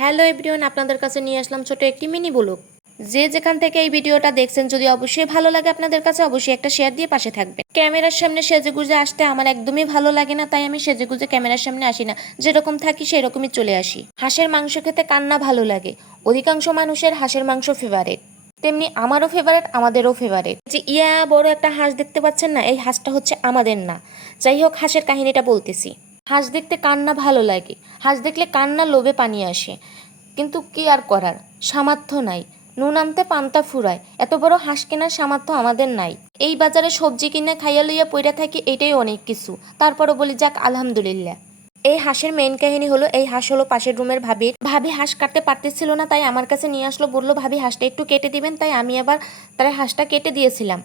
Hello everyone, আপনাদের কাছে নিয়ে আসলাম ছোট একটি মিনি ব্লগ। যে যেখান থেকে এই ভিডিওটা দেখছেন, যদি অবশ্যই ভালো লাগে আপনাদের কাছে, অবশ্যই একটা শেয়ার দিয়ে পাশে থাকবেন। ক্যামেরার সামনে সেজেগুজে আসতে আমার একদমই ভালো লাগে না, তাই আমি সেজেগুজে ক্যামেরার সামনে আসি না। যেরকম থাকি সেরকমই চলে আসি। হাঁসের মাংস খেতে কার না ভালো লাগে? অধিকাংশ মানুষের হাঁসের মাংস ফেভারিট, তেমনি আমারও ফেভারিট, আমাদেরও ফেভারিট। যে বড় একটা হাঁস দেখতে পাচ্ছেন না, এই হাঁসটা হচ্ছে আমাদের না। যাই হোক, হাঁসের কাহিনীটা বলতেছি। হাঁস দেখতে কার না ভালো লাগে? হাঁস দেখলে কার না লোভে পানি আসে? কিন্তু কি আর করার, সামর্থ্য নাই। নুন আনতে পান্তা ফুরায়, এত বড় হাঁস কেনার সামর্থ্য আমাদের নাই। এই বাজারে সবজি কিনে খাইয়া লইয়া পইরা থাকি, এটাই অনেক কিছু। তারপরও বলি যাক আলহামদুলিল্লাহ। এই হাঁসের মেইন কাহিনী হলো, এই হাঁস হলো পাশের রুমের ভাবি হাঁস কাটতে পারতেছিল না, তাই আমার কাছে নিয়ে আসলো, বললো ভাবি হাঁসটা একটু কেটে দিবেন। তাই আমি আবার তার হাঁসটা কেটে দিয়েছিলাম।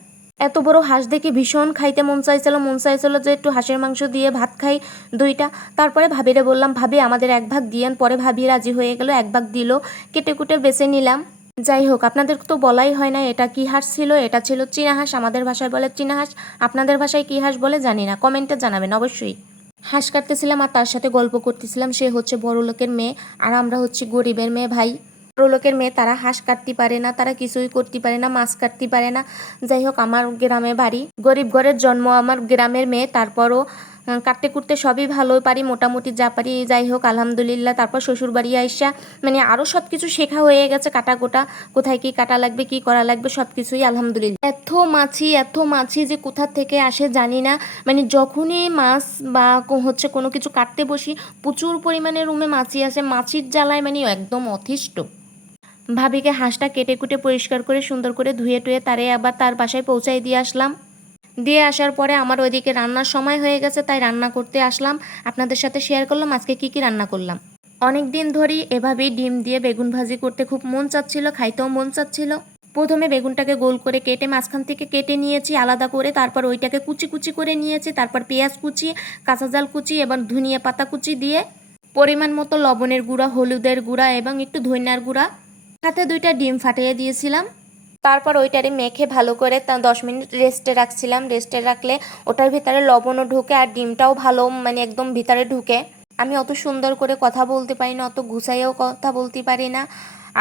এত বড় হাঁস দেখে ভীষণ খাইতে মন চাইছিল যে একটু হাঁসের মাংস দিয়ে ভাত খাই দুইটা। তারপরে ভাবিরে বললাম, ভাবি আমাদের এক ভাগ দিয়েন। পরে ভাবি রাজি হয়ে গেল, এক ভাগ দিল। কেটে কুটে বেছে নিলাম। যাই হোক, আপনাদের তো বলাই হয় না এটা কি হাঁস ছিল। এটা ছিল চীনা হাঁস, আমাদের ভাষায় বলে চীনা হাঁস। আপনাদের ভাষায় কি হাঁস বলে জানি না, কমেন্টে জানাবেন অবশ্যই। হাঁস কাটতেছিলাম আর তার সাথে গল্প করতেছিলাম। সে হচ্ছে বড় লোকের মেয়ে আর আমরা হচ্ছে গরিবের মেয়ে ভাই। বড় লোকের মেয়ে, তারা হাঁস কাটতে পারে না, তারা কিছুই করতে পারে না, মাছ কাটতে পারে না। যাই হোক, আমার গ্রামে বাড়ি, গরিব ঘরের জন্ম, আমার গ্রামের মেয়ে। তারপরও কাটতে কুটতে সবই ভালো পারি, মোটামুটি যা পারি। যাই হোক আলহামদুলিল্লাহ। তারপর শ্বশুর বাড়ি আইসা মানে আরও সব কিছু শেখা হয়ে গেছে, কাটা কোটা, কোথায় কি কাটা লাগবে, কি করা লাগবে, সব কিছুই আলহামদুলিল্লাহ। এত মাছি যে কোথা থেকে আসে জানি না। মানে যখনই মাছ বা হচ্ছে কোনো কিছু কাটতে বসি, প্রচুর পরিমাণে রুমে মাছি আসে। মাছির জ্বালায় মানে একদম অতিষ্ঠ। ভাবিকে হাঁসটা কেটে কুটে পরিষ্কার করে সুন্দর করে ধুয়ে টুয়ে তারে আবার তার বাসায় পৌঁছাই দিয়ে আসলাম। দিয়ে আসার পরে আমার ওইদিকে রান্নার সময় হয়ে গেছে, তাই রান্না করতে আসলাম। আপনাদের সাথে শেয়ার করলাম আজকে কি কি রান্না করলাম। অনেক দিন ধরেই এভাবেই ডিম দিয়ে বেগুন ভাজি করতে খুব মন চাচ্ছিল, খাইতেও মন চাচ্ছিল। প্রথমে বেগুনটাকে গোল করে কেটে মাঝখান থেকে কেটে নিয়েছি আলাদা করে, তারপর ওইটাকে কুচি কুচি করে নিয়েছি, তারপর পেঁয়াজ কুচি, কাঁচা জাল কুচি এবং ধনিয়া পাতা কুচি দিয়ে পরিমাণ মতো লবণের গুঁড়া, হলুদের গুঁড়া এবং একটু ধনিয়ার গুঁড়া, সাথে দুইটা ডিম ফাটিয়ে দিয়েছিলাম। তারপর ওইটারে মেখে ভালো করে 10 মিনিট রেস্টে রাখছিলাম। রেস্টে রাখলে ওটার ভিতরে লবণও ঢুকে আর ডিমটাও ভালো মানে একদম ভিতরে ঢুকে। আমি অত সুন্দর করে কথা বলতে পারি না, অত গুছাইয়েও কথা বলতে পারি না।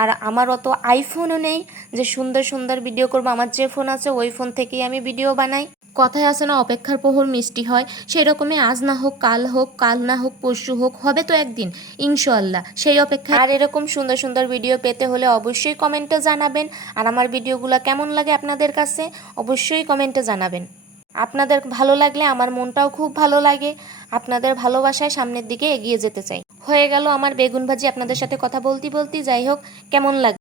আর আমার অত আইফোনও নেই যে সুন্দর সুন্দর ভিডিও করবো। আমার যে ফোন আছে ওই ফোন থেকেই আমি ভিডিও বানাই। কথায় আছে না, অপেক্ষার প্রহর মিষ্টি হয়, সেরকমই আজ না হোক কাল হোক, কাল না হোক পরশু হোক, হবে তো একদিন ইনশাআল্লাহ। সেই অপেক্ষা। আর এরকম সুন্দর সুন্দর ভিডিও পেতে হলে অবশ্যই কমেন্টে জানাবেন। আর আমার ভিডিওগুলো কেমন লাগে আপনাদের কাছে অবশ্যই কমেন্টে জানাবেন। আপনাদের ভালো লাগলে আমার মনটাও খুব ভালো লাগে। আপনাদের ভালোবাসায় সামনের দিকে এগিয়ে যেতে চাই। হয়ে গেল আমার বেগুন ভাজি। আপনাদের সাথে কথা বলতে বলতে যাই হোক, কেমন লাগে